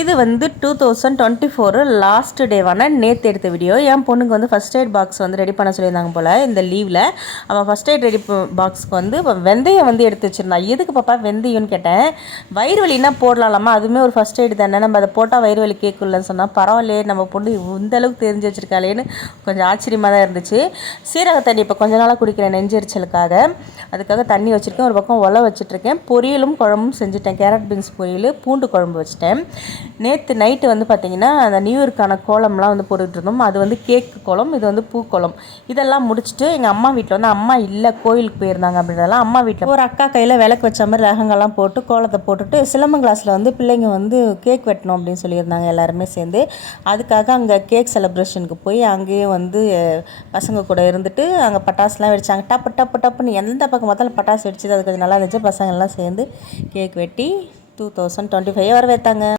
இது வந்து two thousand twenty four last டேவான நேற்று எடுத்த வீடியோ என் பொண்ணுக்கு வந்து ஃபஸ்ட் எய்ட் பாக்ஸ் வந்து ரெடி பண்ண சொல்லியிருந்தாங்க போல் இந்த லீவில் அவன் ஃபஸ்ட் எய்ட் ரெடி பாக்ஸ்க்கு வந்து வெந்தயம் வந்து எடுத்து வச்சுருந்தான் எதுக்கு பாப்பா வெந்தயம்னு கேட்டேன். வயிறு வலினா போடலாம்லாமா? அதுவுமே ஒரு ஃபஸ்ட் எய்ட் தானே. நம்ம அதை போட்டால் வயிறு வலி கேட்கலன்னு சொன்னால் பரவாயில்லையே நம்ம பொண்ணு இந்த அளவுக்கு தெரிஞ்சு வச்சுருக்காளேன்னு கொஞ்சம் ஆச்சரியமாக தான் இருந்துச்சு. சீரக தண்ணி இப்போ கொஞ்ச நாளாக குடிக்கிறேன் நெஞ்செரிச்சலுக்காக. அதுக்காக தண்ணி வச்சுருக்கேன். ஒரு பக்கம் ஒலை வச்சுட்ருக்கேன் பொரியலும் குழம்பும் செஞ்சுட்டேன். கேரட் பீன்ஸ் பொரியல் பூண்டு குழம்பு வச்சுட்டேன். நேற்று நைட்டு வந்து பார்த்திங்கன்னா அந்த நியூ இயர்க்கான கோலம்லாம் வந்து போட்டுக்கிட்டு இருந்தோம் அது வந்து கேக்கு கோலம் இது வந்து பூ கோலம். இதெல்லாம் முடிச்சுட்டு எங்கள் அம்மா வீட்டில் வந்து அம்மா இல்லை கோயிலுக்கு போயிருந்தாங்க அப்படின்றதெல்லாம் அம்மா வீட்டில் ஒரு அக்கா கையில் விளக்கு வச்ச மாதிரி ரகங்கள்லாம் போட்டு கோலத்தை போட்டுட்டு சிலம்பம் கிளாஸில் வந்து பிள்ளைங்க வந்து கேக் வெட்டணும் அப்படின்னு சொல்லியிருந்தாங்க எல்லாருமே சேர்ந்து. அதுக்காக அங்கே கேக் செலிப்ரேஷனுக்கு போய் அங்கேயே வந்து பசங்க கூட இருந்துட்டு அங்கே பட்டாசுலாம் வெடிச்சாங்க. டப்பு டப்பு டப்புன்னு எந்த பக்கம் பார்த்தாலும் பட்டாசு வெடிச்சது. அது கொஞ்சம் நல்லா இருந்துச்சு. பசங்கள்லாம் சேர்ந்து கேக் வெட்டி டூ தௌசண்ட் டுவெண்ட்டி ஃபைவ் வர வைத்தாங்க